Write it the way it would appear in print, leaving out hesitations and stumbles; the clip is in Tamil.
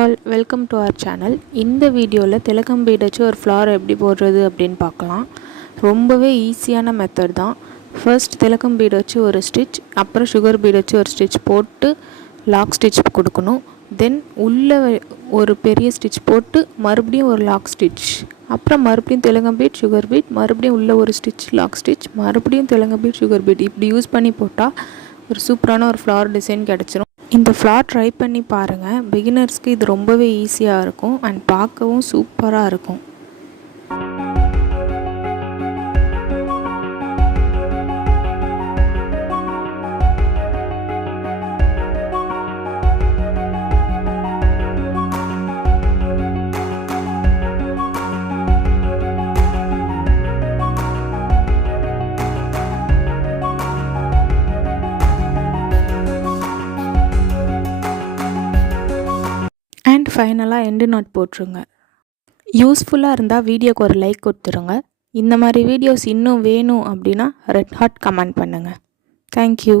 all, welcome to our channel. இந்த வீடியோவில் திலகம் பீட் வச்சு ஒரு ஃப்ளார் எப்படி போடுறது அப்படின்னு பார்க்கலாம். ரொம்பவே ஈஸியான மெத்தட் தான். ஃபர்ஸ்ட் திலகம் பீட் வச்சு ஒரு ஸ்டிச், அப்புறம் சுகர் பீட் வச்சு ஒரு ஸ்டிச் போட்டு லாக் ஸ்டிச் கொடுக்கணும். தென் உள்ள ஒரு பெரிய ஸ்டிச் போட்டு மறுபடியும் ஒரு லாக் ஸ்டிச், அப்புறம் மறுபடியும் திலகம் பீட் சுகர் பீட், மறுபடியும் உள்ள ஒரு ஸ்டிச் லாக் ஸ்டிச், மறுபடியும் திலகம் பீட் சுகர் பீட். இப்படி யூஸ் பண்ணி போட்டால் ஒரு சூப்பரான ஒரு ஃப்ளார் டிசைன் கிடச்சிரும். இந்த ஃப்ளார் ட்ரை பண்ணி பாருங்கள். பிகினர்ஸ்க்கு இது ரொம்பவே ஈஸியாக இருக்கும் அண்ட் பார்க்கவும் சூப்பராக இருக்கும். அண்ட் ஃபைனலாக எண்டு நாட் போட்டுருங்க. யூஸ்ஃபுல்லாக இருந்தால் வீடியோக்கு ஒரு லைக் கொடுத்துருங்க. இந்த மாதிரி வீடியோஸ் இன்னும் வேணும் அப்படின்னா ரெட் ஹார்ட் கமெண்ட் பண்ணுங்கள். தேங்க்யூ.